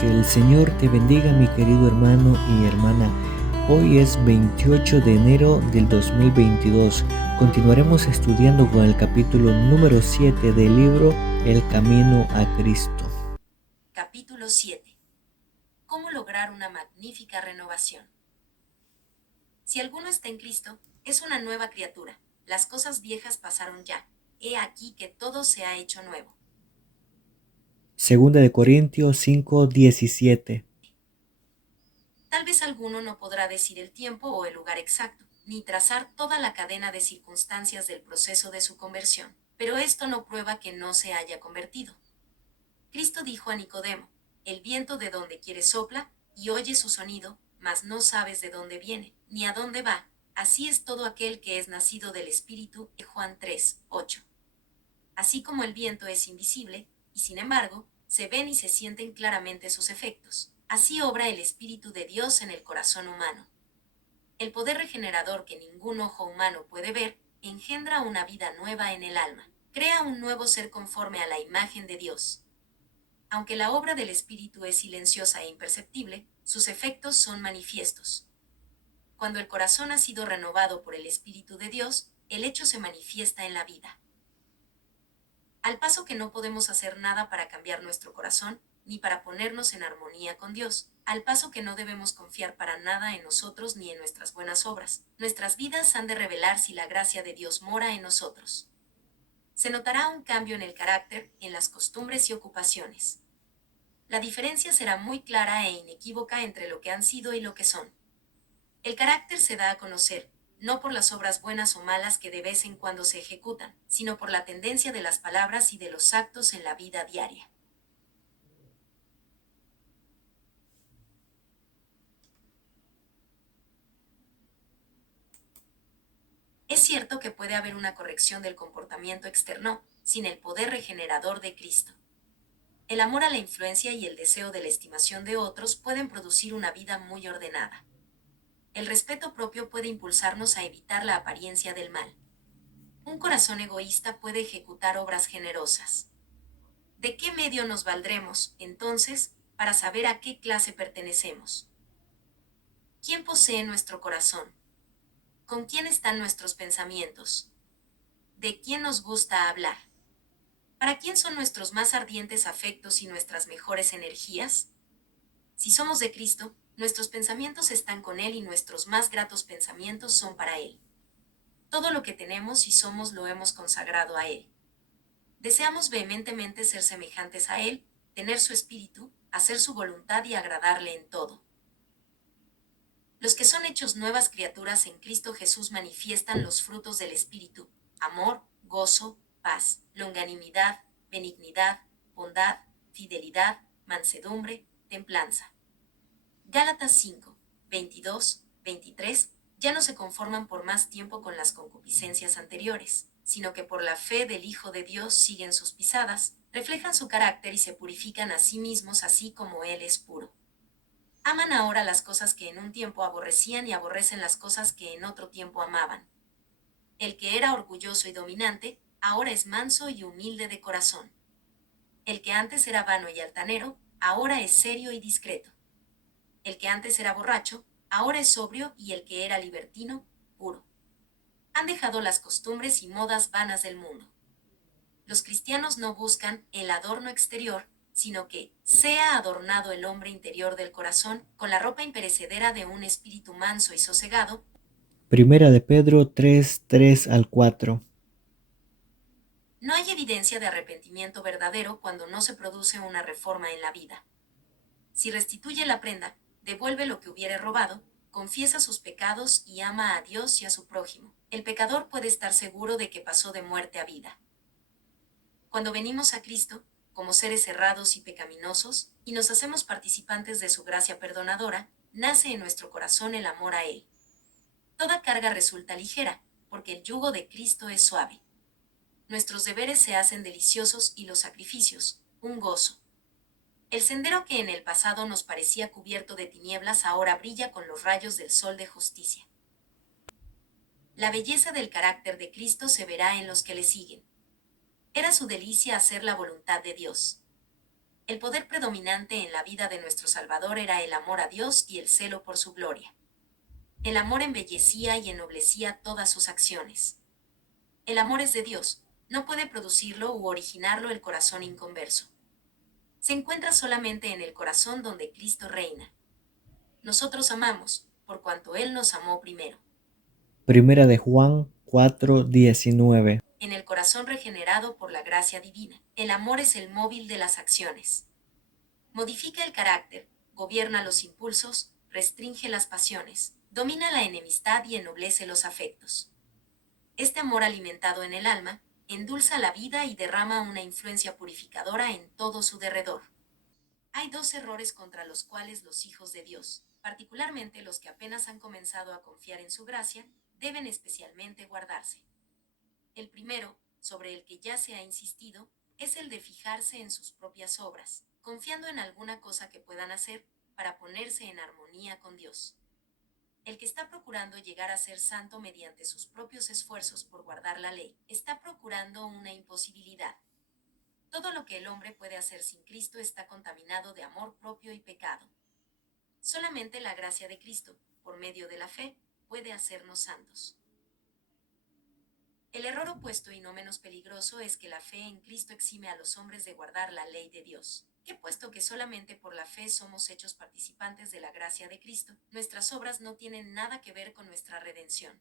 Que el Señor te bendiga, mi querido hermano y hermana. Hoy es 28 de enero del 2022. Continuaremos estudiando con el capítulo número 7 del libro El Camino a Cristo. Capítulo 7. ¿Cómo lograr una magnífica renovación? Si alguno está en Cristo, es una nueva criatura. Las cosas viejas pasaron ya. He aquí que todo se ha hecho nuevo. Segunda de Corintios 5:17. Tal vez alguno no podrá decir el tiempo o el lugar exacto, ni trazar toda la cadena de circunstancias del proceso de su conversión, pero esto no prueba que no se haya convertido. Cristo dijo a Nicodemo: el viento de donde quiere sopla, y oye su sonido, mas no sabes de dónde viene, ni a dónde va. Así es todo aquel que es nacido del Espíritu. Juan 3:8. Así como el viento es invisible, y sin embargo, se ven y se sienten claramente sus efectos, así obra el Espíritu de Dios en el corazón humano. El poder regenerador que ningún ojo humano puede ver, engendra una vida nueva en el alma, crea un nuevo ser conforme a la imagen de Dios. Aunque la obra del Espíritu es silenciosa e imperceptible, sus efectos son manifiestos. Cuando el corazón ha sido renovado por el Espíritu de Dios, el hecho se manifiesta en la vida. Al paso que no podemos hacer nada para cambiar nuestro corazón, ni para ponernos en armonía con Dios, al paso que no debemos confiar para nada en nosotros ni en nuestras buenas obras, nuestras vidas han de revelar si la gracia de Dios mora en nosotros. Se notará un cambio en el carácter, en las costumbres y ocupaciones. La diferencia será muy clara e inequívoca entre lo que han sido y lo que son. El carácter se da a conocer, no por las obras buenas o malas que de vez en cuando se ejecutan, sino por la tendencia de las palabras y de los actos en la vida diaria. Es cierto que puede haber una corrección del comportamiento externo, sin el poder regenerador de Cristo. El amor a la influencia y el deseo de la estimación de otros pueden producir una vida muy ordenada. El respeto propio puede impulsarnos a evitar la apariencia del mal. Un corazón egoísta puede ejecutar obras generosas. ¿De qué medio nos valdremos, entonces, para saber a qué clase pertenecemos? ¿Quién posee nuestro corazón? ¿Con quién están nuestros pensamientos? ¿De quién nos gusta hablar? ¿Para quién son nuestros más ardientes afectos y nuestras mejores energías? Si somos de Cristo, nuestros pensamientos están con Él y nuestros más gratos pensamientos son para Él. Todo lo que tenemos y somos lo hemos consagrado a Él. Deseamos vehementemente ser semejantes a Él, tener su espíritu, hacer su voluntad y agradarle en todo. Los que son hechos nuevas criaturas en Cristo Jesús manifiestan los frutos del Espíritu: amor, gozo, paz, longanimidad, benignidad, bondad, fidelidad, mansedumbre, templanza. Gálatas 5, 22, 23, ya no se conforman por más tiempo con las concupiscencias anteriores, sino que por la fe del Hijo de Dios siguen sus pisadas, reflejan su carácter y se purifican a sí mismos así como Él es puro. Aman ahora las cosas que en un tiempo aborrecían y aborrecen las cosas que en otro tiempo amaban. El que era orgulloso y dominante, ahora es manso y humilde de corazón. El que antes era vano y altanero, ahora es serio y discreto. El que antes era borracho, ahora es sobrio, y el que era libertino, puro. Han dejado las costumbres y modas vanas del mundo. Los cristianos no buscan el adorno exterior, sino que sea adornado el hombre interior del corazón con la ropa imperecedera de un espíritu manso y sosegado. Primera de Pedro 3:3-4. No hay evidencia de arrepentimiento verdadero cuando no se produce una reforma en la vida. Si restituye la prenda, devuelve lo que hubiere robado, confiesa sus pecados y ama a Dios y a su prójimo, el pecador puede estar seguro de que pasó de muerte a vida. Cuando venimos a Cristo, como seres errados y pecaminosos, y nos hacemos participantes de su gracia perdonadora, nace en nuestro corazón el amor a Él. Toda carga resulta ligera, porque el yugo de Cristo es suave. Nuestros deberes se hacen deliciosos y los sacrificios, un gozo. El sendero que en el pasado nos parecía cubierto de tinieblas ahora brilla con los rayos del sol de justicia. La belleza del carácter de Cristo se verá en los que le siguen. Era su delicia hacer la voluntad de Dios. El poder predominante en la vida de nuestro Salvador era el amor a Dios y el celo por su gloria. El amor embellecía y ennoblecía todas sus acciones. El amor es de Dios, no puede producirlo u originarlo el corazón inconverso. Se encuentra solamente en el corazón donde Cristo reina. Nosotros amamos, por cuanto Él nos amó primero. Primera de Juan 4:19. En el corazón regenerado por la gracia divina, el amor es el móvil de las acciones. Modifica el carácter, gobierna los impulsos, restringe las pasiones, domina la enemistad y ennoblece los afectos. Este amor alimentado en el alma, endulza la vida y derrama una influencia purificadora en todo su derredor. Hay dos errores contra los cuales los hijos de Dios, particularmente los que apenas han comenzado a confiar en su gracia, deben especialmente guardarse. El primero, sobre el que ya se ha insistido, es el de fijarse en sus propias obras, confiando en alguna cosa que puedan hacer para ponerse en armonía con Dios. El que está procurando llegar a ser santo mediante sus propios esfuerzos por guardar la ley, está procurando una imposibilidad. Todo lo que el hombre puede hacer sin Cristo está contaminado de amor propio y pecado. Solamente la gracia de Cristo, por medio de la fe, puede hacernos santos. El error opuesto y no menos peligroso es que la fe en Cristo exime a los hombres de guardar la ley de Dios, que puesto que solamente por la fe somos hechos participantes de la gracia de Cristo, nuestras obras no tienen nada que ver con nuestra redención.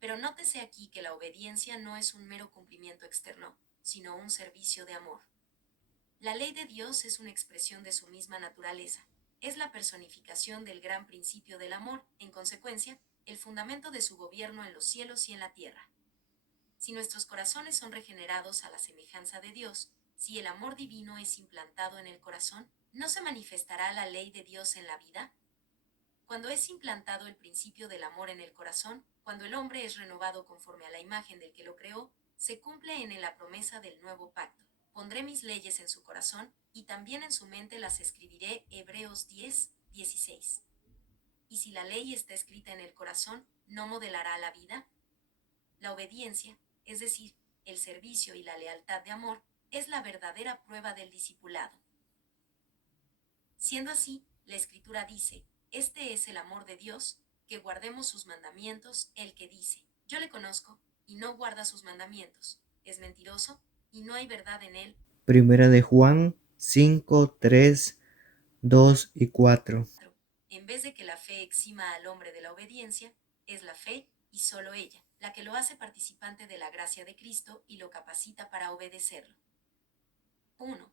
Pero nótese aquí que la obediencia no es un mero cumplimiento externo, sino un servicio de amor. La ley de Dios es una expresión de su misma naturaleza, es la personificación del gran principio del amor, en consecuencia, el fundamento de su gobierno en los cielos y en la tierra. Si nuestros corazones son regenerados a la semejanza de Dios, si el amor divino es implantado en el corazón, ¿no se manifestará la ley de Dios en la vida? Cuando es implantado el principio del amor en el corazón, cuando el hombre es renovado conforme a la imagen del que lo creó, se cumple en él la promesa del nuevo pacto. Pondré mis leyes en su corazón, y también en su mente las escribiré. Hebreos 10:16. Y si la ley está escrita en el corazón, ¿no modelará la vida? La obediencia, es decir, el servicio y la lealtad de amor, es la verdadera prueba del discipulado. Siendo así, la Escritura dice, este es el amor de Dios, que guardemos sus mandamientos. El que dice, yo le conozco, y no guarda sus mandamientos, es mentiroso, y no hay verdad en él. Primera de Juan 5:3, 2 y 4. En vez de que la fe exima al hombre de la obediencia, es la fe, y solo ella, la que lo hace participante de la gracia de Cristo y lo capacita para obedecerlo. 1.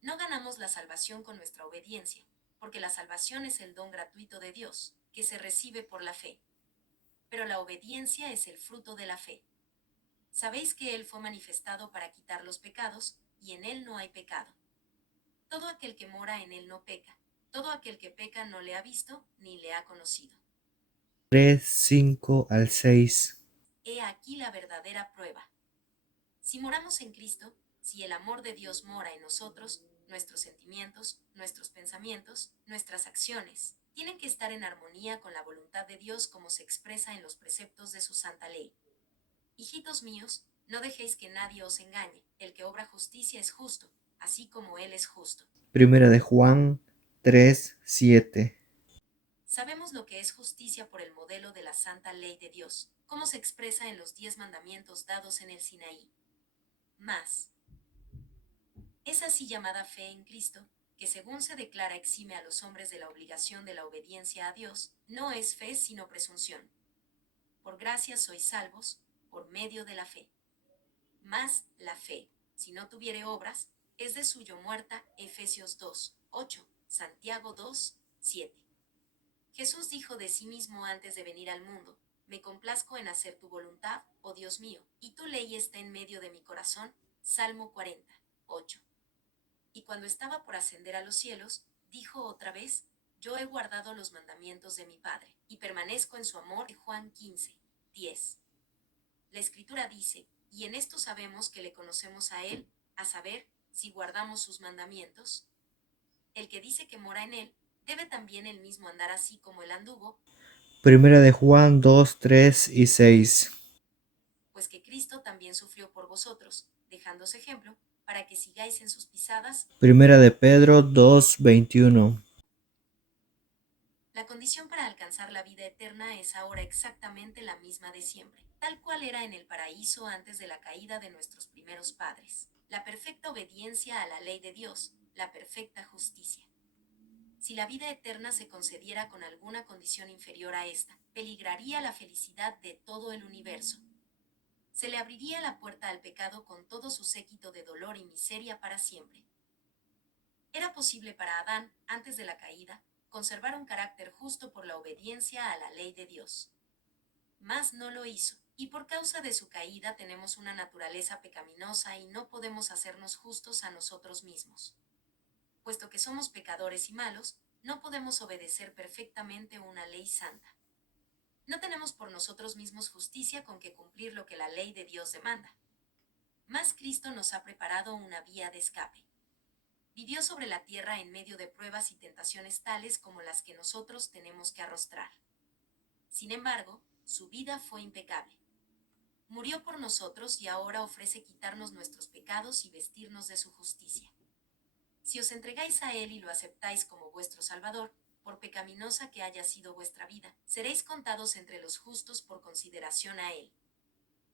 No ganamos la salvación con nuestra obediencia, porque la salvación es el don gratuito de Dios, que se recibe por la fe. Pero la obediencia es el fruto de la fe. Sabéis que Él fue manifestado para quitar los pecados, y en Él no hay pecado. Todo aquel que mora en Él no peca. Todo aquel que peca no le ha visto, ni le ha conocido. 3, 5 al 6. He aquí la verdadera prueba. Si moramos en Cristo, si el amor de Dios mora en nosotros, nuestros sentimientos, nuestros pensamientos, nuestras acciones, tienen que estar en armonía con la voluntad de Dios como se expresa en los preceptos de su santa ley. Hijitos míos, no dejéis que nadie os engañe, el que obra justicia es justo, así como Él es justo. Primera de Juan 3, 7. Sabemos lo que es justicia por el modelo de la santa ley de Dios, como se expresa en los 10 mandamientos dados en el Sinaí. Mas, esa así llamada fe en Cristo, que según se declara exime a los hombres de la obligación de la obediencia a Dios, no es fe sino presunción. Por gracia sois salvos, por medio de la fe. Mas la fe, si no tuviere obras, es de suyo muerta. Efesios 2:8, Santiago 2:7. Jesús dijo de sí mismo antes de venir al mundo, me complazco en hacer tu voluntad, oh Dios mío, y tu ley está en medio de mi corazón. Salmo 40:8. Y cuando estaba por ascender a los cielos, dijo otra vez, yo he guardado los mandamientos de mi Padre, y permanezco en su amor. Juan 15:10. La Escritura dice, y en esto sabemos que le conocemos a Él, a saber, si guardamos sus mandamientos. El que dice que mora en Él, debe también él mismo andar así como Él anduvo. Primera de Juan 2, 3 y 6. Pues que Cristo también sufrió por vosotros, dejándose ejemplo, para que sigáis en sus pisadas. Primera de Pedro 2:21. La condición para alcanzar la vida eterna es ahora exactamente la misma de siempre, tal cual era en el paraíso antes de la caída de nuestros primeros padres. La perfecta obediencia a la ley de Dios, la perfecta justicia. Si la vida eterna se concediera con alguna condición inferior a esta, peligraría la felicidad de todo el universo. Se le abriría la puerta al pecado con todo su séquito de dolor y miseria para siempre. Era posible para Adán, antes de la caída, conservar un carácter justo por la obediencia a la ley de Dios. Mas no lo hizo, y por causa de su caída tenemos una naturaleza pecaminosa y no podemos hacernos justos a nosotros mismos. Puesto que somos pecadores y malos, no podemos obedecer perfectamente una ley santa. No tenemos por nosotros mismos justicia con que cumplir lo que la ley de Dios demanda. Mas Cristo nos ha preparado una vía de escape. Vivió sobre la tierra en medio de pruebas y tentaciones tales como las que nosotros tenemos que arrostrar. Sin embargo, su vida fue impecable. Murió por nosotros y ahora ofrece quitarnos nuestros pecados y vestirnos de su justicia. Si os entregáis a Él y lo aceptáis como vuestro Salvador, por pecaminosa que haya sido vuestra vida, seréis contados entre los justos por consideración a Él.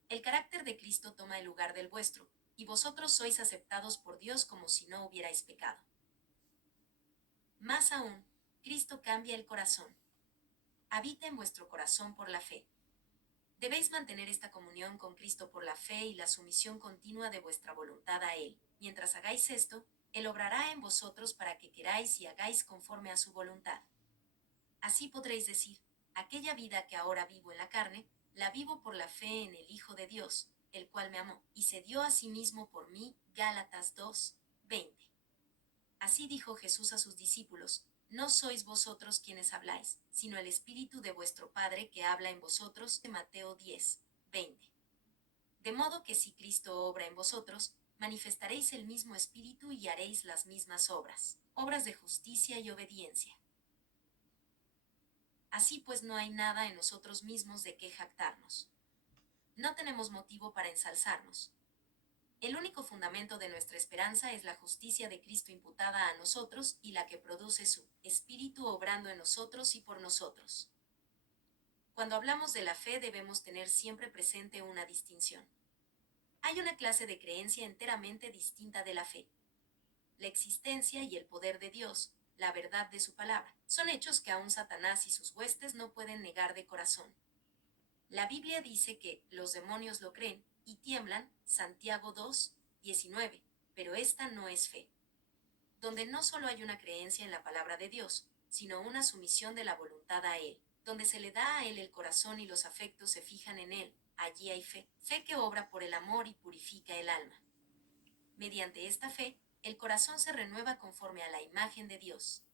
El carácter de Cristo toma el lugar del vuestro, y vosotros sois aceptados por Dios como si no hubierais pecado. Más aún, Cristo cambia el corazón. Habita en vuestro corazón por la fe. Debéis mantener esta comunión con Cristo por la fe y la sumisión continua de vuestra voluntad a Él. Mientras hagáis esto, Él obrará en vosotros para que queráis y hagáis conforme a su voluntad. Así podréis decir, aquella vida que ahora vivo en la carne, la vivo por la fe en el Hijo de Dios, el cual me amó, y se dio a sí mismo por mí. Gálatas 2:20. Así dijo Jesús a sus discípulos, no sois vosotros quienes habláis, sino el Espíritu de vuestro Padre que habla en vosotros. Mateo 10:20. De modo que si Cristo obra en vosotros, manifestaréis el mismo Espíritu y haréis las mismas obras, obras de justicia y obediencia. Así pues no hay nada en nosotros mismos de qué jactarnos. No tenemos motivo para ensalzarnos. El único fundamento de nuestra esperanza es la justicia de Cristo imputada a nosotros y la que produce su Espíritu obrando en nosotros y por nosotros. Cuando hablamos de la fe debemos tener siempre presente una distinción. Hay una clase de creencia enteramente distinta de la fe. La existencia y el poder de Dios, la verdad de su palabra, son hechos que aún Satanás y sus huestes no pueden negar de corazón. La Biblia dice que los demonios lo creen y tiemblan, Santiago 2:19, pero esta no es fe. Donde no solo hay una creencia en la palabra de Dios, sino una sumisión de la voluntad a Él, donde se le da a Él el corazón y los afectos se fijan en Él, allí hay fe, fe que obra por el amor y purifica el alma. Mediante esta fe, el corazón se renueva conforme a la imagen de Dios.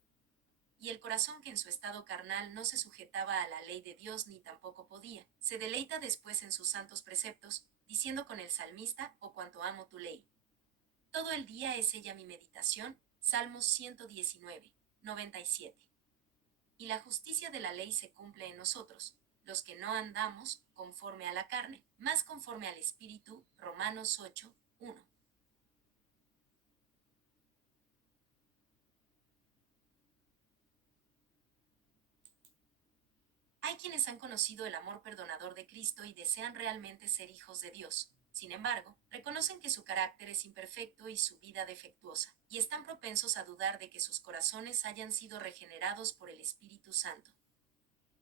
Y el corazón que en su estado carnal no se sujetaba a la ley de Dios ni tampoco podía, se deleita después en sus santos preceptos, diciendo con el salmista, oh cuánto amo tu ley. Todo el día es ella mi meditación, Salmos 119:97. Y la justicia de la ley se cumple en nosotros, los que no andamos conforme a la carne, mas conforme al Espíritu, Romanos 8:1. Hay quienes han conocido el amor perdonador de Cristo y desean realmente ser hijos de Dios. Sin embargo, reconocen que su carácter es imperfecto y su vida defectuosa, y están propensos a dudar de que sus corazones hayan sido regenerados por el Espíritu Santo.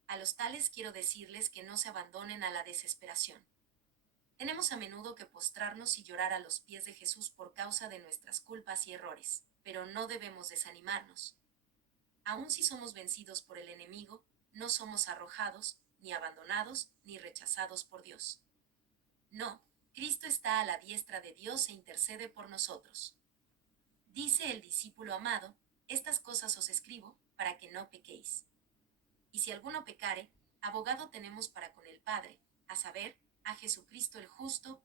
A los tales quiero decirles que no se abandonen a la desesperación. Tenemos a menudo que postrarnos y llorar a los pies de Jesús por causa de nuestras culpas y errores, pero no debemos desanimarnos. Aun si somos vencidos por el enemigo, no somos arrojados, ni abandonados, ni rechazados por Dios. No, Cristo está a la diestra de Dios e intercede por nosotros. Dice el discípulo amado, estas cosas os escribo, para que no pequéis. Y si alguno pecare, abogado tenemos para con el Padre, a saber, a Jesucristo el justo.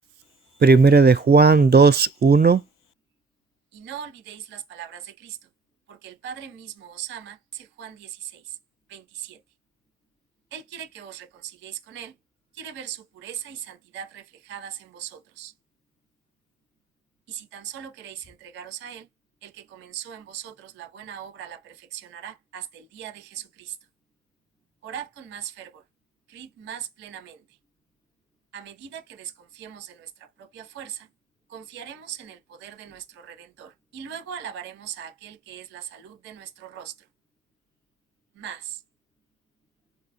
Primera de Juan 2:1. Y no olvidéis las palabras de Cristo, porque el Padre mismo os ama, dice Juan 16:27. Él quiere que os reconciliéis con Él, quiere ver su pureza y santidad reflejadas en vosotros. y si tan solo queréis entregaros a Él, el que comenzó en vosotros la buena obra la perfeccionará hasta el día de Jesucristo. Orad con más fervor, creed más plenamente. A medida que desconfiemos de nuestra propia fuerza, confiaremos en el poder de nuestro Redentor, y luego alabaremos a aquel que es la salud de nuestro rostro.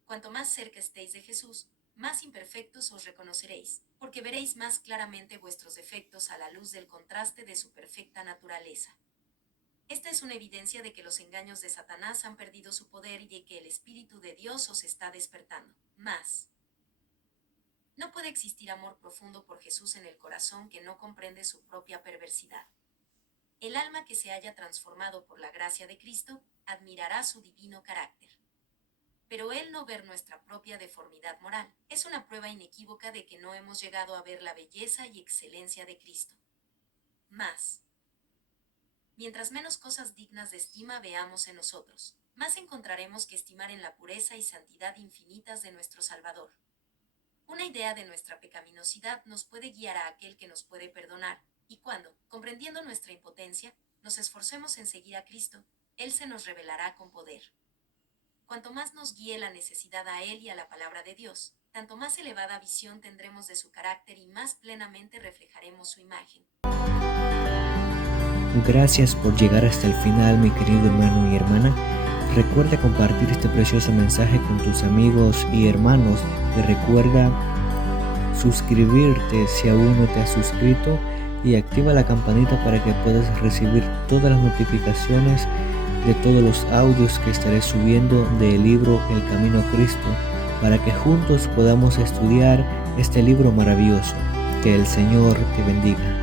Cuanto más cerca estéis de Jesús, más imperfectos os reconoceréis, porque veréis más claramente vuestros defectos a la luz del contraste de su perfecta naturaleza. Esta es una evidencia de que los engaños de Satanás han perdido su poder y de que el Espíritu de Dios os está despertando. No puede existir amor profundo por Jesús en el corazón que no comprende su propia perversidad. El alma que se haya transformado por la gracia de Cristo admirará su divino carácter. Pero el no ver nuestra propia deformidad moral es una prueba inequívoca de que no hemos llegado a ver la belleza y excelencia de Cristo. Mientras menos cosas dignas de estima veamos en nosotros, más encontraremos que estimar en la pureza y santidad infinitas de nuestro Salvador. Una idea de nuestra pecaminosidad nos puede guiar a aquel que nos puede perdonar, y cuando, comprendiendo nuestra impotencia, nos esforcemos en seguir a Cristo, Él se nos revelará con poder. Cuanto más nos guíe la necesidad a Él y a la palabra de Dios, tanto más elevada visión tendremos de su carácter y más plenamente reflejaremos su imagen. Gracias por llegar hasta el final, mi querido hermano y hermana. Recuerda compartir este precioso mensaje con tus amigos y hermanos y recuerda suscribirte si aún no te has suscrito y activa la campanita para que puedas recibir todas las notificaciones de todos los audios que estaré subiendo del libro El Camino a Cristo, para que juntos podamos estudiar este libro maravilloso. Que el Señor te bendiga.